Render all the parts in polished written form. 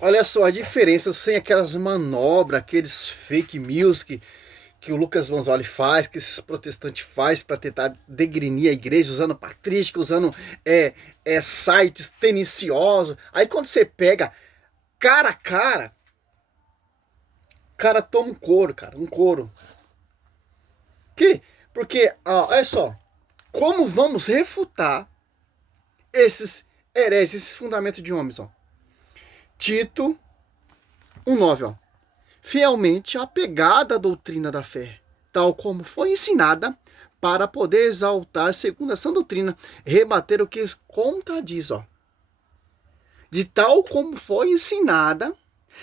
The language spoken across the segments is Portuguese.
Olha só a diferença sem aquelas manobras, aqueles fake news que o Lucas Vanzoli faz, que esses protestantes faz para tentar degrinir a igreja, usando patrística, usando sites teniciosos. Aí quando você pega cara a cara, o cara toma um couro, cara, um couro. Porque, olha só, como vamos refutar esses hereges, esses fundamentos de homens, ó. Tito 1:9, ó. Fielmente apegada à doutrina da fé, tal como foi ensinada, para poder exaltar, segundo essa doutrina, rebater o que contradiz, ó. De tal como foi ensinada,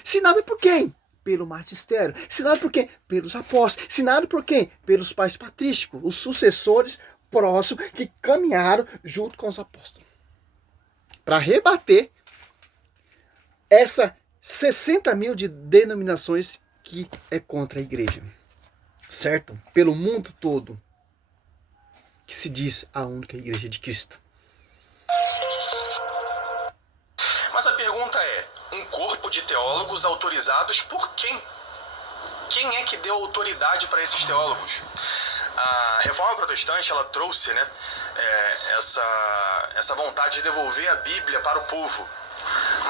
ensinada por quem? Pelo magistério. Ensinada por quem? Pelos apóstolos. Ensinada por quem? Pelos pais patrísticos, os sucessores próximos que caminharam junto com os apóstolos. Para rebater essa 60 mil de denominações que é contra a igreja, certo? Pelo mundo todo, que se diz a única igreja de Cristo. Mas a pergunta é, um corpo de teólogos autorizados por quem? Quem é que deu autoridade para esses teólogos? A Reforma Protestante, ela trouxe, né, essa vontade de devolver a Bíblia para o povo.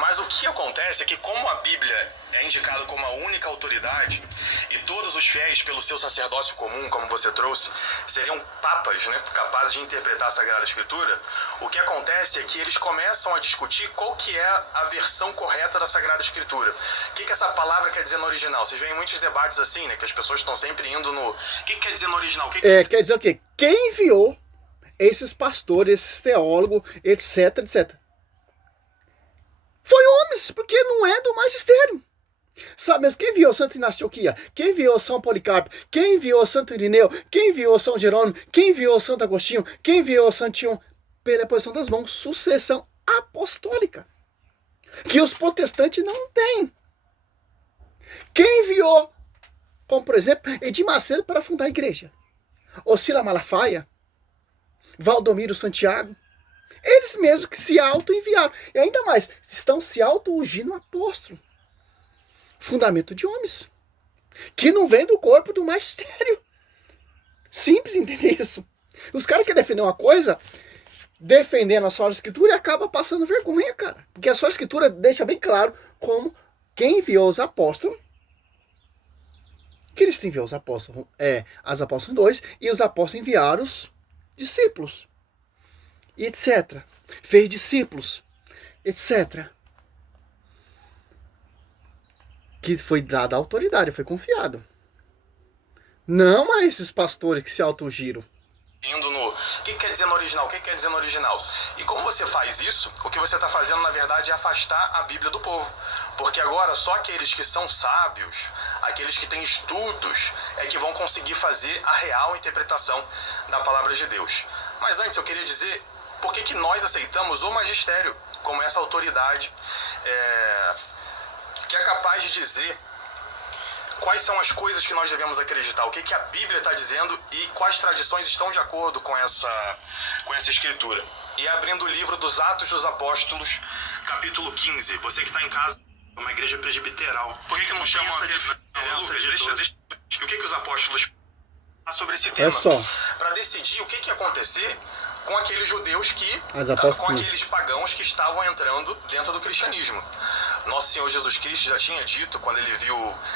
Mas o que acontece é que, como a Bíblia é indicada como a única autoridade, e todos os fiéis, pelo seu sacerdócio comum, como você trouxe, seriam papas, né, capazes de interpretar a Sagrada Escritura, o que acontece é que eles começam a discutir qual que é a versão correta da Sagrada Escritura. O que essa palavra quer dizer no original? Vocês veem muitos debates assim, né, que as pessoas estão sempre indo no... O que quer dizer no original? Quer dizer o quê? Quem enviou esses pastores, esses teólogos, etc, etc? Foi homens, porque não é do magistério. Sabe mesmo, quem enviou Santo Inácio de Antioquia? Quem enviou São Policarpo? Quem enviou Santo Irineu? Quem enviou São Jerônimo? Quem enviou Santo Agostinho? Quem enviou Santinho? Pela posição das mãos, sucessão apostólica, que os protestantes não têm. Quem enviou, como por exemplo, Edir Macedo para fundar a igreja? Oscila Malafaia? Valdomiro Santiago? Eles mesmos que se auto-enviaram. E ainda mais, estão se auto-ungindo apóstolo. Fundamento de homens. Que não vem do corpo do magistério. Simples entender isso. Os caras querem defender uma coisa, defendendo a Sagrada Escritura, e acaba passando vergonha, cara. Porque a Sagrada Escritura deixa bem claro como quem enviou os apóstolos, Cristo enviou os apóstolos, as apóstolos 2, e os apóstolos enviaram os discípulos. Etc. Fez discípulos, etc. Que foi dada a autoridade, foi confiado. Não a esses pastores que se autogiram. Indo no... O que quer dizer no original? O que quer dizer no original? E como você faz isso, o que você está fazendo, na verdade, é afastar a Bíblia do povo. Porque agora só aqueles que são sábios, aqueles que têm estudos, é que vão conseguir fazer a real interpretação da palavra de Deus. Mas antes eu queria dizer... Por que nós aceitamos o magistério como essa autoridade que é capaz de dizer quais são as coisas que nós devemos acreditar, o que a Bíblia está dizendo e quais tradições estão de acordo com essa escritura? E abrindo o livro dos Atos dos Apóstolos, capítulo 15, você que está em casa, uma igreja presbiteral, por que não chama essa diferença? Deixa, o que os apóstolos falam sobre esse tema? Para decidir o que ia acontecer com aqueles judeus com aqueles pagãos que estavam entrando dentro do cristianismo. Nosso Senhor Jesus Cristo já tinha dito, quando ele viu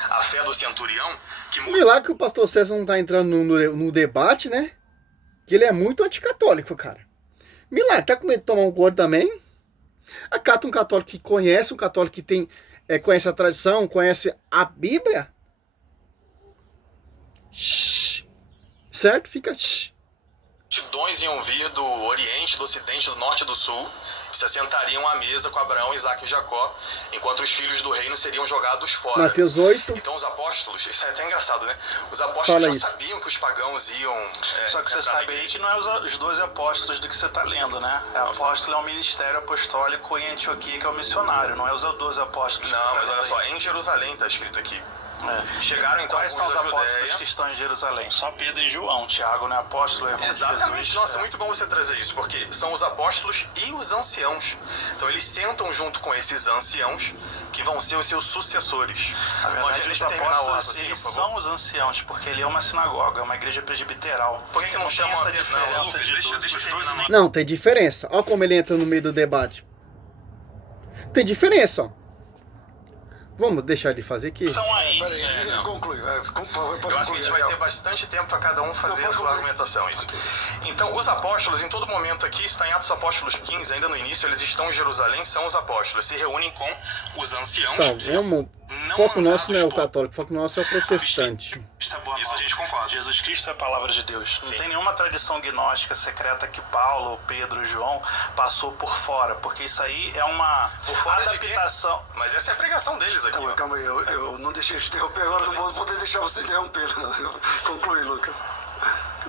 a fé do centurião, que... Milagre que o pastor César não tá entrando no debate, né? Que ele é muito anticatólico, cara. Milagre, tá com medo de tomar um gordo também? Acata um católico que conhece, um católico que tem, conhece a tradição, conhece a Bíblia. Shhh. Certo? Fica shhh. Multidões iam vir do Oriente, do Ocidente, do Norte e do Sul, e se assentariam à mesa com Abraão, Isaac e Jacó, enquanto os filhos do reino seriam jogados fora. Mateus 8. Então os apóstolos, isso é até engraçado, né? Os apóstolos sabiam que os pagãos iam... Só que você sabe aí que não é os 12 apóstolos do que você está lendo, né? O apóstolo é um ministério apostólico em Antioquia, que é o missionário, não é os 12 apóstolos. Não, mas olha só, em Jerusalém está escrito aqui. Chegaram então Quais são os alguns da apóstolos Judéia. que estão em Jerusalém? Só Pedro e João. Tiago não é apóstolo, é irmão de Exatamente, Jesus. nossa, muito bom você trazer isso, porque são os apóstolos e os anciãos. Então eles sentam junto com esses anciãos, que vão ser os seus sucessores. Na verdade, Pode os terminar o apóstolos, raciocínio, eles por favor? são os anciãos, porque ele é uma sinagoga, é uma igreja presbiteral. Por que não tem chama essa Pedro? diferença Não, Lucas, de deixa dois? os dois ali. Não, tem diferença. Olha como ele entra no meio do debate. Tem diferença, ó. Vamos deixar de fazer aqui. São aí. Peraí, não. conclui. Eu acho que a gente vai ter bastante tempo para cada um fazer a sua argumentação. Isso. Então, os apóstolos, em todo momento aqui, está em Atos Apóstolos 15, ainda no início, eles estão em Jerusalém, são os apóstolos, se reúnem com os anciãos. Tá, vamos. Não Foco nosso não é o mandados católico, foco nosso é o protestante. Isso é boa Isso a nova. gente concorda. Jesus Cristo é a palavra de Deus. Sim. Não tem nenhuma tradição gnóstica secreta que Paulo, Pedro, João passou por fora, porque isso aí é uma Por fora de quê? adaptação. Mas essa é a pregação deles aqui. Calma, ó. calma aí, eu não deixei de interromper, agora não vou poder deixar você interromper. Conclui, Lucas.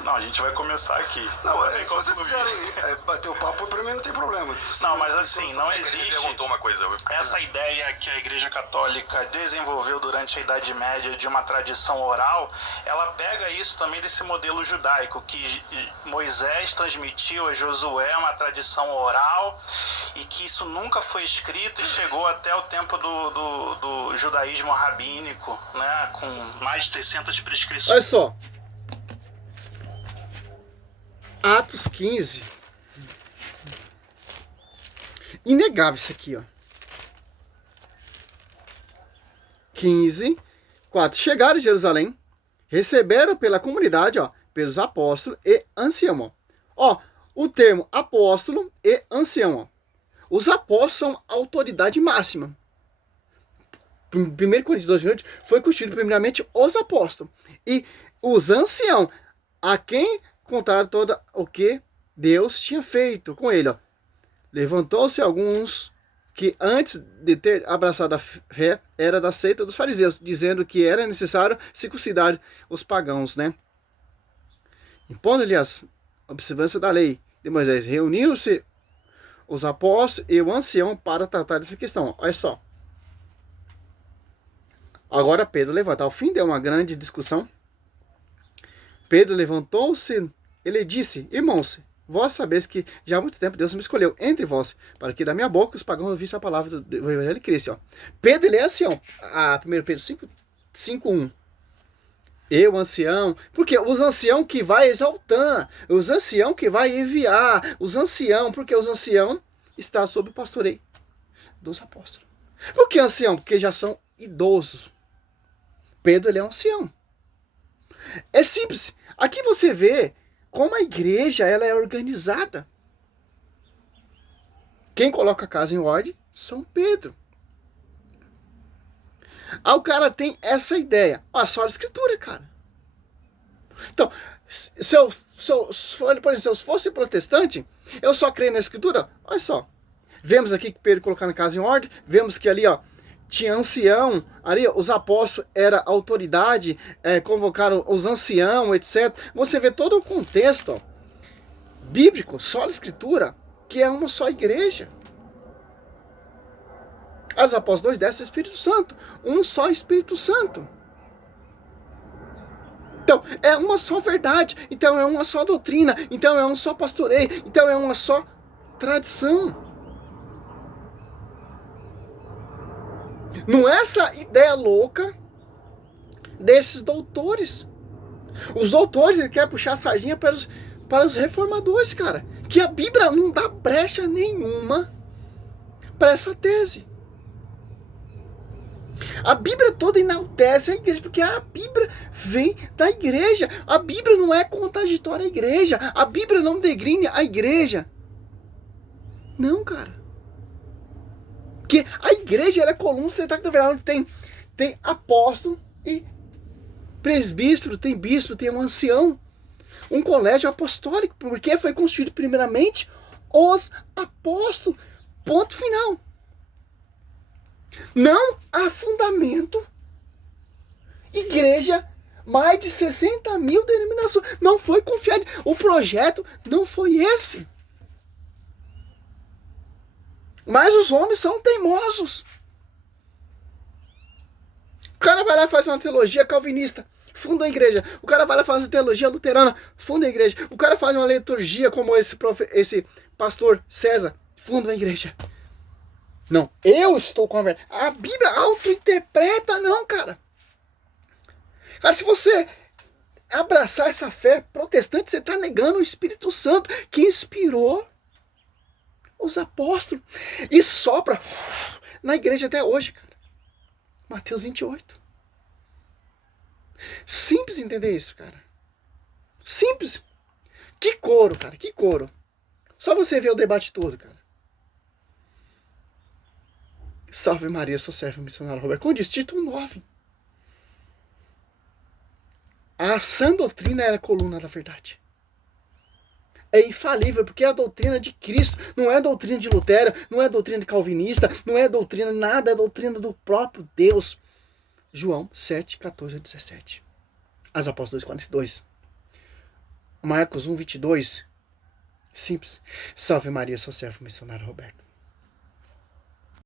Não, a gente vai começar aqui. Não, Tem se como vocês concluir. quiserem bater o papo, pra mim não tem problema. Não, mas assim, não É que ele me existe perguntou uma coisa. essa ideia que a Igreja Católica desenvolveu durante a Idade Média de uma tradição oral. Ela pega isso também desse modelo judaico que Moisés transmitiu a Josué, uma tradição oral, e que isso nunca foi escrito e chegou até o tempo do judaísmo rabínico, né, com mais de 600 prescrições. Olha só. Atos 15. Inegável isso aqui, ó. 15, 4. Chegaram em Jerusalém, receberam pela comunidade, ó, pelos apóstolos e ancião, ó. Ó, o termo apóstolo e ancião, ó. Os apóstolos são a autoridade máxima. 1 Coríntios 2:20 foi constituído primeiramente os apóstolos. E os anciãos, a quem contaram todo o que Deus tinha feito com ele. Ó. Levantou-se alguns que antes de ter abraçado a fé era da seita dos fariseus, dizendo que era necessário circuncidar os pagãos, né? Impondo-lhe as observâncias da lei de Moisés, reuniu-se os apóstolos e o ancião para tratar dessa questão. Olha só. Agora Pedro levanta. Ao fim de uma grande discussão, Pedro levantou-se, ele disse: Irmãos, vós sabeis que já há muito tempo Deus me escolheu entre vós, para que da minha boca os pagãos ouvissem a palavra do Evangelho de Cristo. Ó. Pedro, ele é ancião. 1 Pedro 5:1. Eu, ancião, porque os ancião que vai exaltar, os ancião que vai enviar, os ancião, porque os ancião está sob o pastoreio dos apóstolos. Por que ancião? Porque já são idosos. Pedro, ele é um ancião. É simples. Aqui você vê como a igreja ela é organizada. Quem coloca a casa em ordem? São Pedro. Aí o cara tem essa ideia. Olha só a escritura, cara. Então, se eu fosse protestante, eu só creio na escritura. Olha só. Vemos aqui que Pedro colocando a casa em ordem. Vemos que ali, ó, tinha ancião, ali os apóstolos era autoridade, convocaram os anciãos, etc. Você vê todo o contexto, ó, bíblico, só a escritura, que é uma só igreja. As apóstolos 2 descem o Espírito Santo, um só Espírito Santo. Então, é uma só verdade, então é uma só doutrina, então é um só pastoreio, então é uma só tradição. Não é essa ideia louca desses doutores. Os doutores querem puxar a sardinha para os reformadores, cara. Que a Bíblia não dá brecha nenhuma para essa tese. A Bíblia toda enaltece a igreja, porque a Bíblia vem da igreja. A Bíblia não é contraditória à igreja. A Bíblia não degrine a igreja. Não, cara. Porque a igreja ela é coluna central da verdade. Tem apóstolo e presbítero, tem bispo, tem um ancião. Um colégio apostólico, porque foi construído primeiramente os apóstolos. Ponto final. Não há fundamento. Igreja, mais de 60 mil denominações. Não foi confiado. O projeto não foi esse. Mas os homens são teimosos. cara vai lá e faz uma teologia calvinista, funda a igreja. O cara vai lá e faz uma teologia luterana, funda a igreja. O cara faz uma liturgia como esse pastor César, funda a igreja. Não, eu estou conversando. A Bíblia auto-interpreta, não, cara. Cara, se você abraçar essa fé protestante, você está negando o Espírito Santo que inspirou os apóstolos e sopra na igreja até hoje, cara. Mateus 28. Simples entender isso, cara. Simples. Que coro, cara, que coro. Só você ver o debate todo, cara. Salve Maria, sou servo missionário Roberto. Como diz, título 9. A sã doutrina é a coluna da verdade. É infalível, porque é a doutrina de Cristo. Não é a doutrina de Lutero, não é a doutrina de calvinista, não é a doutrina nada, é a doutrina do próprio Deus. João 7, 14 a 17. As Apóstolos 2:42. Marcos 1, 22. Simples. Salve Maria, sou servo missionário Roberto.